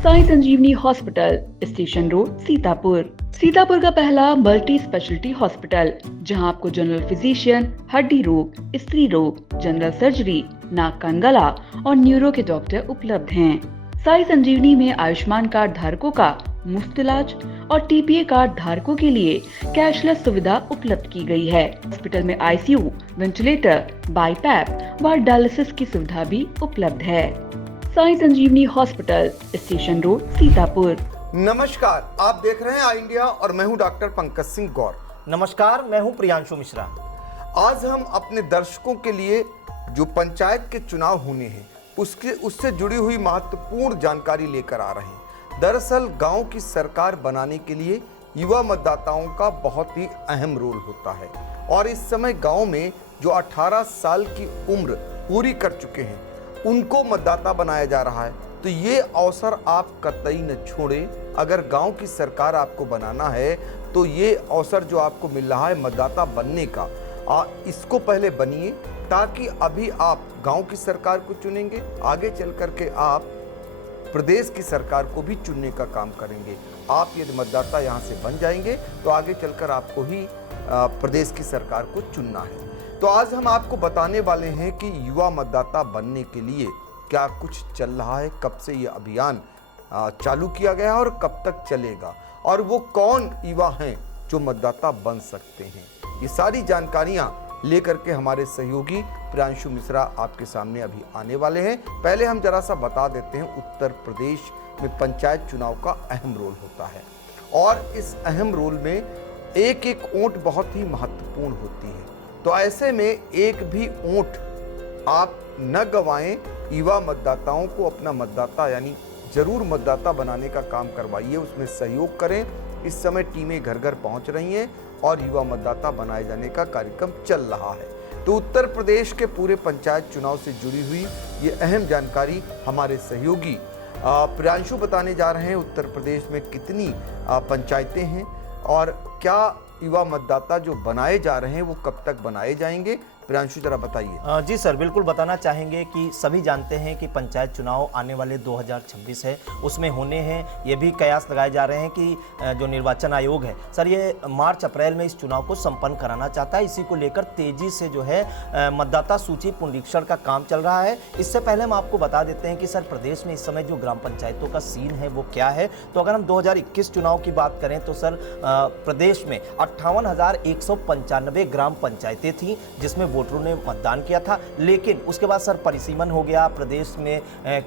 Sai Sanjeevani hospital, station road, Sitapur. Sitapur का पहला multi speciality hospital, जहां आपको जनरल फिजिशियन, हड्डी रोग, स्त्री रोग, जनरल सर्जरी, नाक कान गला और न्यूरो के डॉक्टर उपलब्ध हैं। साई संजीवनी में आयुष्मान कार्ड धारकों का मुफ्त इलाज और टीपीए कार्ड धारकों के लिए कैशलेस सुविधा उपलब्ध की गई है। हॉस्पिटल में आईसीयू, वेंटिलेटर, बाईपैप व डायलिसिस की सुविधा भी उपलब्ध है। Sai Sanjeevani hospital, station road, Sitapur. नमस्कार, आप देख रहे हैं आई इंडिया और मैं हूं डॉक्टर पंकज सिंह गौर। नमस्कार, मैं हूं प्रियांशु मिश्रा। आज हम अपने दर्शकों के लिए जो पंचायत के चुनाव होने हैं उससे जुड़ी हुई महत्वपूर्ण जानकारी लेकर आ रहे हैं। दरअसल गांव की सरकार बनाने के लिए युवा मतदाताओं का बहुत ही अहम रोल होता है और इस समय गांव में जो 18 साल की उम्र पूरी कर चुके हैं उनको मतदाता बनाया जा रहा है। तो ये अवसर आप कतई न छोड़ें। अगर गांव की सरकार आपको बनाना है तो ये अवसर जो आपको मिल रहा है मतदाता बनने का, इसको पहले बनिए, ताकि अभी आप गांव की सरकार को चुनेंगे, आगे चल कर के आप प्रदेश की सरकार को भी चुनने का काम करेंगे। आप यदि मतदाता यहाँ से बन जाएंगे तो आगे चलकर आपको ही प्रदेश की सरकार को चुनना है। तो आज हम आपको बताने वाले हैं कि युवा मतदाता बनने के लिए क्या कुछ चल रहा है, कब से ये अभियान चालू किया गया है और कब तक चलेगा, और वो कौन युवा हैं जो मतदाता बन सकते हैं। ये सारी जानकारियां लेकर के हमारे सहयोगी प्रियांशु मिश्रा आपके सामने अभी आने वाले हैं। पहले हम जरा सा बता देते हैं, उत्तर प्रदेश में पंचायत चुनाव का अहम रोल होता है और इस अहम रोल में एक एक वोट बहुत ही महत्वपूर्ण होती है। तो ऐसे में एक भी वोट आप न गंवाएं। युवा मतदाताओं को अपना मतदाता यानी जरूर मतदाता बनाने का काम करवाइए, उसमें सहयोग करें। इस समय टीमें घर घर पहुंच रही हैं और युवा मतदाता बनाए जाने का कार्यक्रम चल रहा है। तो उत्तर प्रदेश के पूरे पंचायत चुनाव से जुड़ी हुई ये अहम जानकारी हमारे सहयोगी प्रियांशु बताने जा रहे हैं। उत्तर प्रदेश में कितनी पंचायतें हैं और क्या युवा मतदाता जो बनाए जा रहे हैं वो कब तक बनाए जाएंगे, प्रियांशु जरा बताइए। जी सर, बिल्कुल बताना चाहेंगे कि सभी जानते हैं कि पंचायत चुनाव आने वाले 2026 है, उसमें होने हैं। ये भी कयास लगाए जा रहे हैं कि जो निर्वाचन आयोग है सर, ये मार्च अप्रैल में इस चुनाव को संपन्न कराना चाहता है। इसी को लेकर तेजी से जो है मतदाता सूची पुनरीक्षण का काम चल रहा है। इससे पहले हम आपको बता देते हैं कि सर प्रदेश में इस समय जो ग्राम पंचायतों का सीन है वो क्या है। तो अगर हम 2021 चुनाव की बात करें तो सर प्रदेश में 58,195 ग्राम पंचायतें थी जिसमें वोटरों ने मतदान किया था। लेकिन उसके बाद सर परिसीमन हो गया। प्रदेश में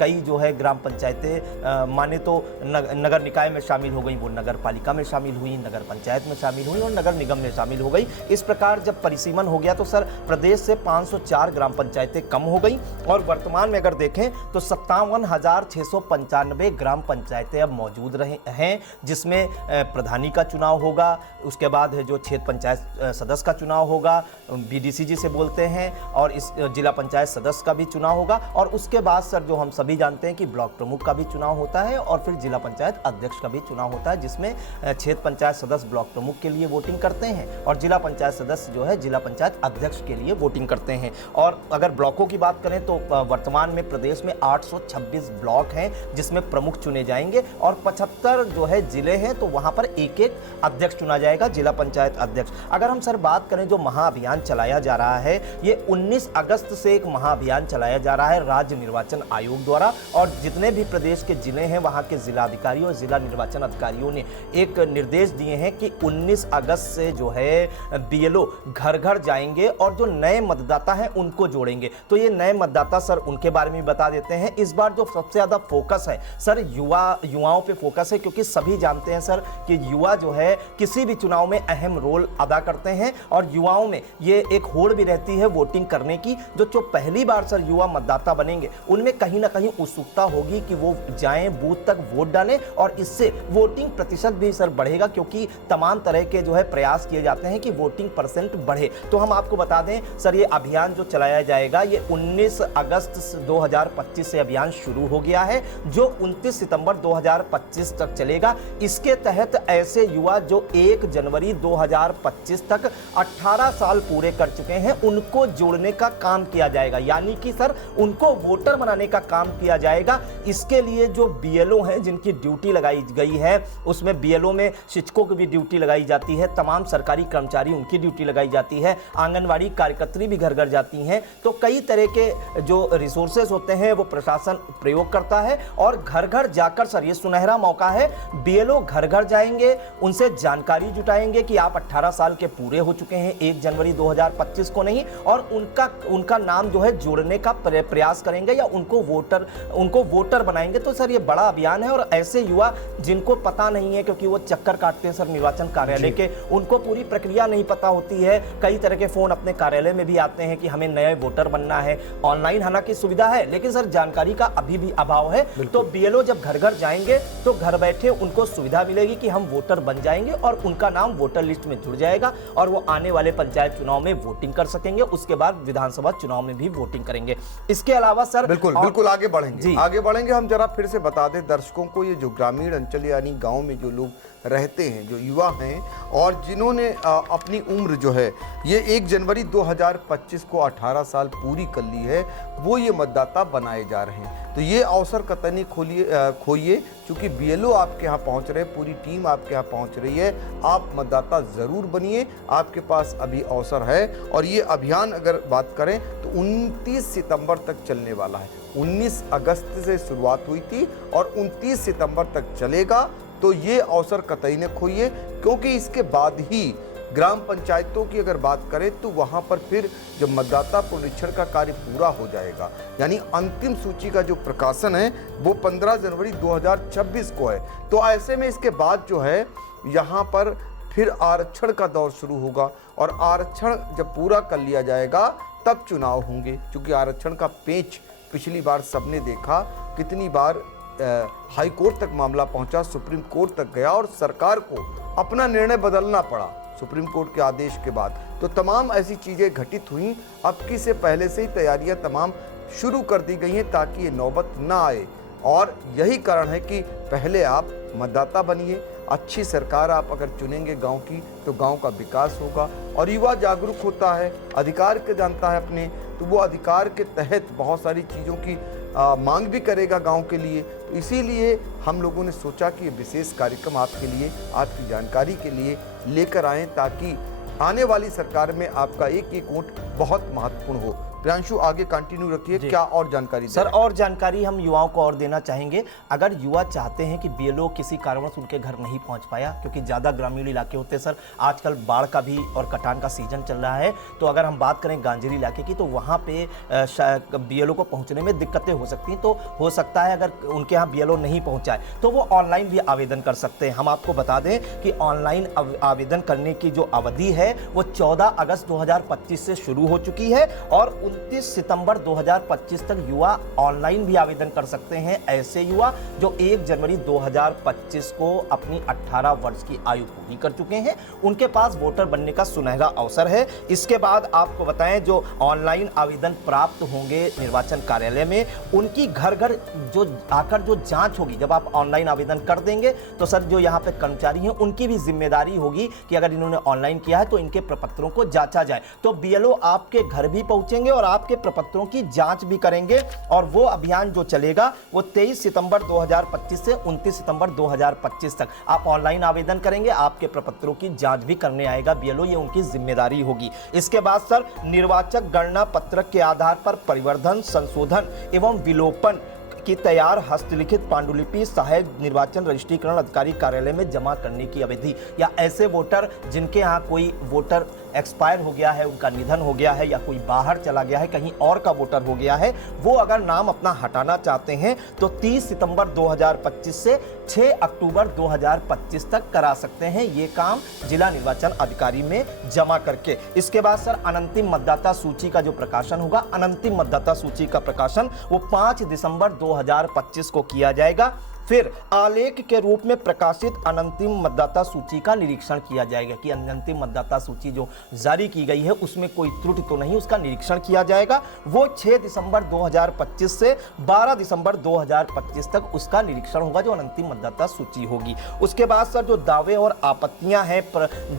कई जो है ग्राम पंचायतें माने तो नगर निकाय में शामिल हो गई, वो नगर पालिका में शामिल हुई, नगर पंचायत में शामिल हुई और नगर निगम में शामिल हो गई। इस प्रकार जब परिसीमन हो गया तो सर प्रदेश से 504 ग्राम पंचायतें कम हो गई और वर्तमान में अगर देखें तो 57,695 ग्राम पंचायतें अब मौजूद हैं, जिसमें प्रधानी का चुनाव होगा। उसके बाद है जो क्षेत्र पंचायत सदस्य का चुनाव होगा, बीडीसी जिसे बोलते हैं, और इस जिला पंचायत सदस्य का भी चुनाव होगा। और उसके बाद सर जो हम सभी जानते हैं कि ब्लॉक प्रमुख का भी चुनाव होता है और फिर जिला पंचायत अध्यक्ष का भी चुनाव होता है, जिसमें क्षेत्र पंचायत सदस्य ब्लॉक प्रमुख के लिए वोटिंग करते हैं और जिला पंचायत सदस्य जो है जिला पंचायत अध्यक्ष के लिए वोटिंग करते हैं। और अगर ब्लॉकों की बात करें तो वर्तमान में प्रदेश में 826 ब्लॉक हैं जिसमें प्रमुख चुने जाएंगे और 75 जो है जिले हैं, तो वहां पर एक एक अध्यक्ष चुना जाएगा, जिला पंचायत अध्यक्ष। अगर हम सर बात करें जो महाअभियान चलाया जा रहा है, ये 19 अगस्त से एक महाअभियान चलाया जा रहा है राज्य निर्वाचन आयोग द्वारा, और जितने भी प्रदेश के जिले हैं वहां के जिलाधिकारियों और जिला निर्वाचन अधिकारियों ने एक निर्देश दिए हैं कि 19 अगस्त से जो है बीएलओ घर घर जाएंगे और जो नए मतदाता हैं उनको जोड़ेंगे। तो ये नए मतदाता सर उनके बारे में बता देते हैं। इस बार जो सबसे ज्यादा फोकस है सर युवाओं पे फोकस है, क्योंकि सभी जानते हैं सर कि युवा जो है किसी भी चुनाव में अहम रोल अदा करते हैं और युवाओं में ये एक होड़ भी रहती है वोटिंग करने की। जो पहली बार सर युवा मतदाता बनेंगे उनमें कहीं ना कहीं उत्सुकता होगी कि वो जाएं बूथ तक वोट डालें, और इससे वोटिंग प्रतिशत भी सर बढ़ेगा, क्योंकि तमाम तरह के जो है प्रयास किए जाते हैं कि वोटिंग परसेंट बढ़े। तो हम आपको बता दें सर, ये अभियान जो चलाया जाएगा ये 19 अगस्त 2025 से अभियान शुरू हो गया है, जो 29 सितंबर 2025 तक चलेगा। इसके तहत ऐसे युवा जो 1 जनवरी 2025 तक 18 साल पूरे कर चुके हैं उनको जोड़ने का काम किया जाएगा, यानी कि सर उनको वोटर बनाने का काम किया जाएगा। इसके लिए जो बीएलओ हैं जिनकी ड्यूटी लगाई गई है, उसमें बीएलओ में शिक्षकों की भी ड्यूटी लगाई जाती है, तमाम सरकारी कर्मचारी उनकी ड्यूटी लगाई जाती है, आंगनवाड़ी कार्यकर्त्री भी घर घर जाती हैं। तो कई तरह के जो रिसोर्सेज होते हैं वो प्रशासन प्रयोग करता है और घर घर जाकर सर ये सुनहरा मौका है, बीएलओ घर घर जाएंगे, उनसे जानकारी जुटाएंगे कि आप 18 साल के पूरे हो चुके हैं 1 जनवरी 2025 को नहीं, और उनका नाम जो है जोड़ने का प्रयास करेंगे या उनको वोटर बनाएंगे। तो सर ये बड़ा अभियान है और ऐसे युवा जिनको पता नहीं है, क्योंकि वो चक्कर काटते हैं सर निर्वाचन कार्यालय के, उनको पूरी प्रक्रिया नहीं पता होती है। कई तरह के फोन अपने कार्यालय में भी आते हैं कि हमें नए वोटर बनना है। ऑनलाइन हालांकि सुविधा है लेकिन सर जानकारी का अभी भी अभाव है। तो बीएलओ जब घर घर जाएंगे तो घर बैठे उनको सुविधा मिलेगी कि हम वोटर बन जाएंगे और उनका नाम वोटर लिस्ट में जुड़ जाएगा और वो आने वाले पंचायत चुनाव में वोटिंग कर सकेंगे, उसके बाद विधानसभा चुनाव में भी वोटिंग करेंगे। इसके अलावा सर बिल्कुल आगे बढ़ेंगे हम जरा फिर से बता दें दर्शकों को, ये जो ग्रामीण अंचल यानी गांव में जो लोग रहते हैं, जो युवा हैं और जिन्होंने अपनी उम्र जो है ये 1 जनवरी 2025 को 18 साल पूरी कर ली है, वो ये मतदाता बनाए जा रहे हैं। तो ये अवसर कतई नहीं खोइए, क्योंकि बीएलओ आपके यहाँ पहुँच रहे हैं, पूरी टीम आपके यहाँ पहुँच रही है। आप मतदाता ज़रूर बनिए, आपके पास अभी अवसर है। और ये अभियान अगर बात करें तो 29 सितंबर तक चलने वाला है। 19 अगस्त से शुरुआत हुई थी और 29 सितंबर तक चलेगा। तो ये अवसर कतई न खोइए, क्योंकि इसके बाद ही ग्राम पंचायतों की अगर बात करें तो वहाँ पर फिर जब मतदाता पुनरीक्षण का कार्य पूरा हो जाएगा, यानी अंतिम सूची का जो प्रकाशन है वो 15 जनवरी 2026 को है। तो ऐसे में इसके बाद जो है यहाँ पर फिर आरक्षण का दौर शुरू होगा और आरक्षण जब पूरा कर लिया जाएगा तब चुनाव होंगे। क्योंकि आरक्षण का पेच पिछली बार सबने देखा, कितनी बार हाई कोर्ट तक मामला पहुंचा, सुप्रीम कोर्ट तक गया और सरकार को अपना निर्णय बदलना पड़ा सुप्रीम कोर्ट के आदेश के बाद। तो तमाम ऐसी चीज़ें घटित हुई। अब की से पहले से ही तैयारियां तमाम शुरू कर दी गई हैं ताकि ये नौबत ना आए। और यही कारण है कि पहले आप मतदाता बनिए। अच्छी सरकार आप अगर चुनेंगे गांव की तो गांव का विकास होगा। और युवा जागरूक होता है, अधिकार के जानता है अपने, तो वो अधिकार के तहत बहुत सारी चीज़ों की मांग भी करेगा गांव के लिए। तो इसीलिए हम लोगों ने सोचा कि ये विशेष कार्यक्रम आपके लिए, आपकी जानकारी के लिए लेकर आएँ, ताकि आने वाली सरकार में आपका एक एक वोट बहुत महत्वपूर्ण हो। प्रियांशु आगे कंटिन्यू रखिए, क्या और जानकारी सर? और जानकारी हम युवाओं को और देना चाहेंगे। अगर युवा चाहते हैं कि बीएलओ किसी कारणवश उनके घर नहीं पहुंच पाया, क्योंकि ज़्यादा ग्रामीण इलाके होते हैं सर, आजकल बाढ़ का भी और कटान का सीजन चल रहा है, तो अगर हम बात करें गांजेरी इलाके की तो वहाँ पे बीएलओ को पहुँचने में दिक्कतें हो सकती हैं। तो हो सकता है अगर उनके यहाँ बीएलओ नहीं पहुँचाए तो वो ऑनलाइन भी आवेदन कर सकते हैं। हम आपको बता दें कि ऑनलाइन आवेदन करने की जो अवधि है वो 14 अगस्त 2025 से शुरू हो चुकी है और 29 सितंबर 2025 तक युवा ऑनलाइन भी आवेदन कर सकते हैं। ऐसे युवा जो 1 जनवरी 2025 को अपनी 18 वर्ष की आयु पूरी कर चुके हैं, उनके पास वोटर बनने का सुनहरा अवसर है। इसके बाद आपको बताएं, जो ऑनलाइन आवेदन प्राप्त होंगे निर्वाचन कार्यालय में, उनकी घर घर जो आकर जो जांच होगी, जब आप ऑनलाइन आवेदन कर देंगे तो सर जो यहाँ पे कर्मचारी हैं उनकी भी जिम्मेदारी होगी कि अगर इन्होंने ऑनलाइन किया है तो इनके प्रपत्रों को जांचा जाए। तो बीएलओ आपके घर भी पहुंचेंगे और आपके प्रपत्रों की जांच भी करेंगे। और वो अभियान जो चलेगा वो 23 सितंबर 2025 से 29 सितंबर 2025 तक आप ऑनलाइन आवेदन करेंगे, आपके प्रपत्रों की जांच भी करने आएगा बीएलओ, ये उनकी जिम्मेदारी होगी। इसके बाद सर निर्वाचक गणना पत्रक के आधार पर परिवर्धन, संशोधन एवं विलोपन की तैयार हस्तलिखित पांडुलिपि सहायक निर्वाचन रजिस्ट्रीकरण अधिकारी कार्यालय में जमा करने की अवधि, या ऐसे वोटर जिनके यहाँ कोई वोटर एक्सपायर हो गया है, उनका निधन हो गया है या कोई बाहर चला गया है, कहीं और का वोटर हो गया है, वो अगर नाम अपना हटाना चाहते हैं तो 30 सितंबर 2025 से 6 अक्टूबर 2025 तक करा सकते हैं ये काम जिला निर्वाचन अधिकारी में जमा करके। इसके बाद सर अनंतिम मतदाता सूची का जो प्रकाशन होगा, अनंतिम मतदाता सूची का प्रकाशन वो 5 दिसंबर 2025 को किया जाएगा। फिर आलेख के रूप में प्रकाशित अंतिम मतदाता सूची का निरीक्षण किया जाएगा कि अंतिम मतदाता सूची जो जारी की गई है उसमें कोई त्रुटि तो नहीं, उसका निरीक्षण किया जाएगा। वो 6 दिसंबर 2025 से 12 दिसंबर 2025 तक उसका निरीक्षण होगा, जो अंतिम मतदाता सूची होगी। उसके बाद सर जो दावे और आपत्तियां हैं,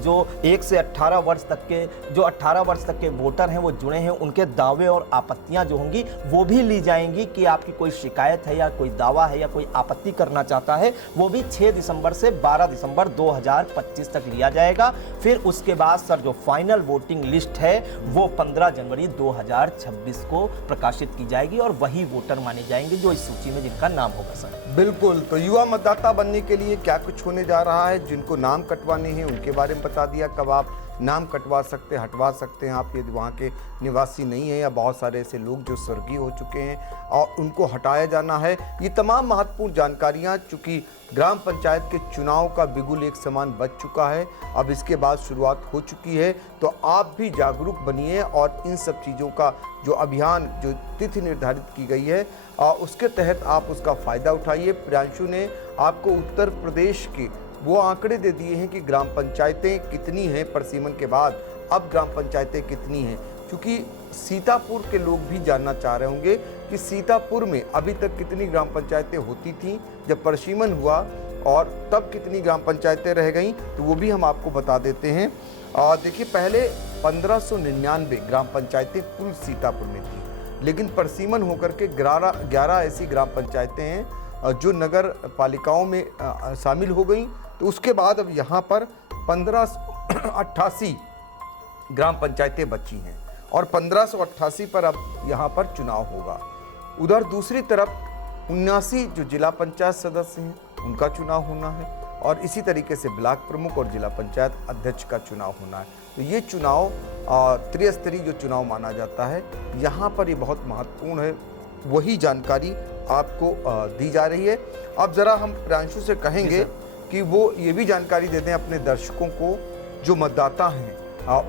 जो 1 से 18 वर्ष तक के जो 18 वर्ष तक के वोटर हैं वो जुड़े हैं, उनके दावे और आपत्तियां जो होंगी वो भी ली जाएंगी कि आपकी कोई शिकायत है या कोई दावा है या कोई आपत्ति करना चाहता है, वो भी 6 दिसंबर से 12 दिसंबर 2025 तक लिया जाएगा। फिर उसके बाद सर जो फाइनल वोटिंग लिस्ट है वो 15 जनवरी 2026 को प्रकाशित की जाएगी और वही वोटर माने जाएंगे जो इस सूची में जिनका नाम होगा सर। बिल्कुल, तो युवा मतदाता बनने के लिए क्या कुछ होने जा रहा है, जिनको नाम कटवाने हैं उनके बारे में बता दिया, कब आप नाम कटवा सकते हैं, हटवा सकते हैं आप यदि वहाँ के निवासी नहीं हैं, या बहुत सारे ऐसे लोग जो स्वर्गीय हो चुके हैं और उनको हटाया जाना है। ये तमाम महत्वपूर्ण जानकारियाँ, चूँकि ग्राम पंचायत के चुनाव का बिगुल एक समान बच चुका है, अब इसके बाद शुरुआत हो चुकी है, तो आप भी जागरूक बनिए और इन सब चीज़ों का जो अभियान, जो तिथि निर्धारित की गई है उसके तहत आप उसका फ़ायदा उठाइए। प्रियांशु ने आपको उत्तर प्रदेश के वो आंकड़े दे दिए हैं कि ग्राम पंचायतें कितनी हैं परसीमन के बाद, अब ग्राम पंचायतें कितनी हैं, क्योंकि सीतापुर के लोग भी जानना चाह रहे होंगे कि सीतापुर में अभी तक कितनी ग्राम पंचायतें होती थीं जब परसीमन हुआ और तब कितनी ग्राम पंचायतें रह गईं, तो वो भी हम आपको बता देते हैं। देखिए, पहले 1599 ग्राम पंचायतें कुल सीतापुर में थी, लेकिन परसीमन होकर के 11 ऐसी ग्राम पंचायतें हैं जो नगर पालिकाओं में शामिल हो गई। तो उसके बाद अब यहाँ पर 1588 ग्राम पंचायतें बची हैं और 1588 पर अब यहाँ पर चुनाव होगा। उधर दूसरी तरफ 79 जो जिला पंचायत सदस्य हैं उनका चुनाव होना है और इसी तरीके से ब्लॉक प्रमुख और जिला पंचायत अध्यक्ष का चुनाव होना है। तो ये चुनाव त्रिस्तरीय जो चुनाव माना जाता है, यहाँ पर ये बहुत महत्वपूर्ण है, वही जानकारी आपको दी जा रही है। अब ज़रा हम प्रियांशु से कहेंगे कि वो ये भी जानकारी दे दें अपने दर्शकों को, जो मतदाता हैं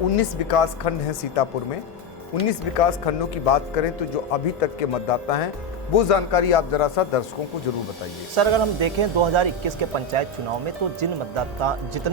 19 विकास खंड हैं सीतापुर में, 19 विकास खंडों की बात करें तो जो अभी तक के मतदाता हैं वो जानकारी आप जरा सा दर्शकों को जरूर बताइए। सर, अगर हम देखें 2021 के पंचायत चुनाव में तो जितने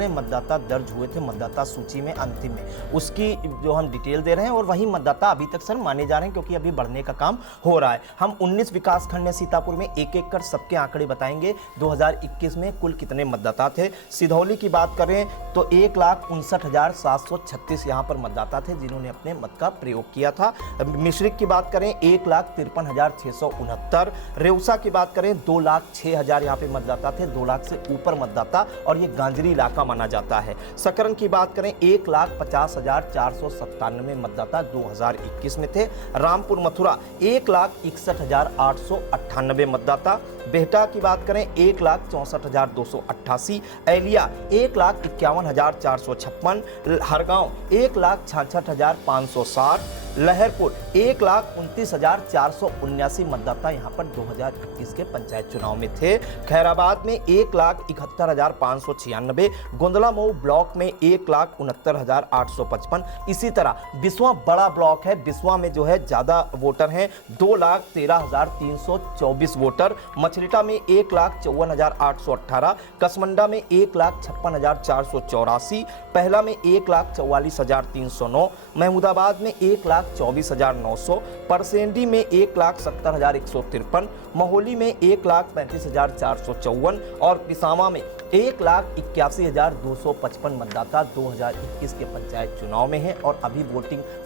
मतदाता दर्ज हुए थे मतदाता सूची में अंतिम में, उसकी जो हम डिटेल दे रहे हैं और वही मतदाता अभी तक सर माने जा रहे हैं, क्योंकि अभी बढ़ने का काम हो रहा है। हम 19 विकास खंड में सीतापुर में एक एक कर सबके आंकड़े बताएंगे। 2021 में कुल कितने मतदाता थे। सिधौली की बात करें तो 1,59,736 यहाँ पर मतदाता थे जिन्होंने अपने मत का प्रयोग किया था। मिश्रिक की बात करें 1,53,669। रेउसा की बात करें 2,06,000 यहाँ पे मतदाता थे, 2 लाख से ऊपर मतदाता, और ये गांजरी इलाका माना जाता है। सकरन की बात करें 1,50,497 मतदाता 2021 में थे। रामपुर मथुरा 1,61,898 मतदाता। बेहटा की बात करें 1,64,288। एलिया 1,51,456। हरगांव 1,66,560। लहरपुर 1,29,479 मतदाता यहाँ पर 2021 के पंचायत चुनाव में थे। खैराबाद में 1,71,596। गोंदला मऊ ब्लॉक में 1,69,855। इसी तरह बिस्वा बड़ा ब्लॉक है, बिस्वा में जो है ज्यादा वोटर हैं, 2,13,324 वोटर। मछलीटा में 1,54,818। कसमंडा में 1,56,484। पहला में 1,44,309। महमूदाबाद में 1,24,900। परसेंडी में 1,70,153। महोली में 1,35,454 और पिसामा में 1,81,255 मतदाता 2021 के पंचायत चुनाव में हैं। और अभी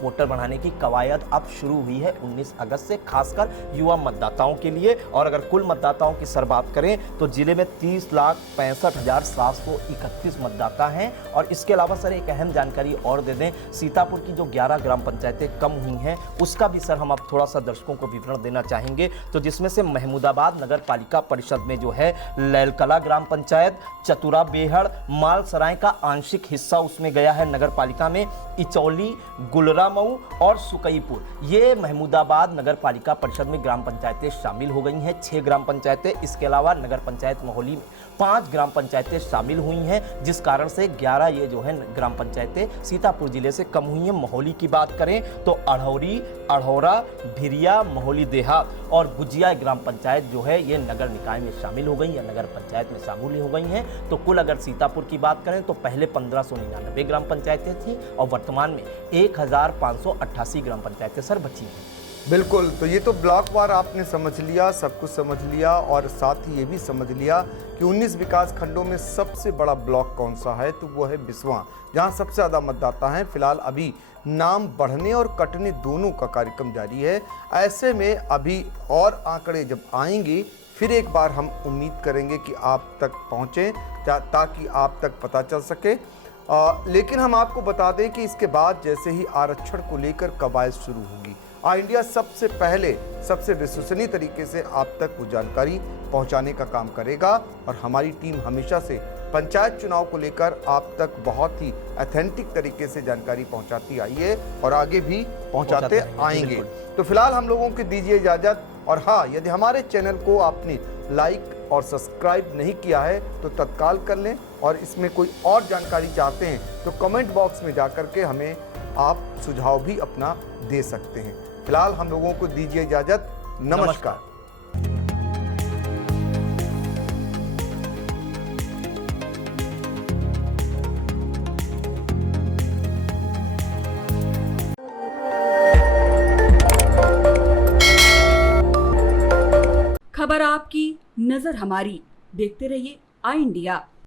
वोटर बढ़ाने की कवायद अब शुरू हुई है 19 अगस्त से, खासकर युवा मतदाताओं के लिए। और अगर कुल मतदाताओं की सर बात करें तो जिले में 30,65,731 मतदाता हैं। और इसके अलावा सर एक अहम जानकारी और दे दें, सीतापुर की जो 11 ग्राम पंचायतें कम हुई हैं उसका भी सर हम अब थोड़ा सा दर्शकों को विवरण देना चाहेंगे। तो जिसमें से महमूदाबाद नगर पालिका परिषद में जो है लैलकला ग्राम पंचायत, चतुरा बेहड़, मालसराय का आंशिक हिस्सा उसमें गया है नगर पालिका में, इचौली, गुलरामऊ और सुकईपुर, ये महमूदाबाद नगर पालिका परिषद में ग्राम पंचायतें शामिल हो गई हैं, 6 ग्राम पंचायतें। इसके अलावा नगर पंचायत महोली में 5 ग्राम पंचायतें शामिल हुई हैं, जिस कारण से 11 ये जो है ग्राम पंचायतें सीतापुर जिले से कम हुई हैं। महोली की बात करें तो अढ़ौरी, अढ़ौरा, भिरिया, मोहली देहात और गुजिया ग्राम पंचायत जो है ये नगर निकाय में शामिल हो गई या नगर पंचायत में शामिल हो गई हैं। तो कुल अगर सीतापुर की बात करें तो पहले 1599 ग्राम पंचायतें थीं और वर्तमान में 1588 ग्राम पंचायतें सर बची हैं। बिल्कुल, तो ये तो ब्लॉक वार आपने समझ लिया, सब कुछ समझ लिया और साथ ही ये भी समझ लिया कि 19 विकास खंडों में सबसे बड़ा ब्लॉक कौन सा है, तो वो है बिस्वा, जहां सबसे ज़्यादा मतदाता हैं। फिलहाल अभी नाम बढ़ने और कटने दोनों का कार्यक्रम जारी है। ऐसे में अभी और आंकड़े जब आएंगे फिर एक बार हम उम्मीद करेंगे कि आप तक पहुँचें ताकि आप तक पता चल सके। लेकिन हम आपको बता दें कि इसके बाद जैसे ही आरक्षण को लेकर कवायद शुरू होगी, इंडिया सबसे पहले सबसे विश्वसनीय तरीके से आप तक वो जानकारी पहुंचाने का काम करेगा और हमारी टीम हमेशा से पंचायत चुनाव को लेकर आप तक बहुत ही ऑथेंटिक तरीके से जानकारी पहुंचाती आई है और आगे भी पहुंचाते आएंगे। तो फिलहाल हम लोगों को दीजिए इजाजत। और हाँ, यदि हमारे चैनल को आपने लाइक और सब्सक्राइब नहीं किया है तो तत्काल कर लें और इसमें कोई और जानकारी चाहते हैं तो कमेंट बॉक्स में जाकर के हमें आप सुझाव भी अपना दे सकते हैं। फिलहाल हम लोगों को दीजिए इजाजत। नमस्कार। खबर आपकी, नजर हमारी। देखते रहिए आई इंडिया।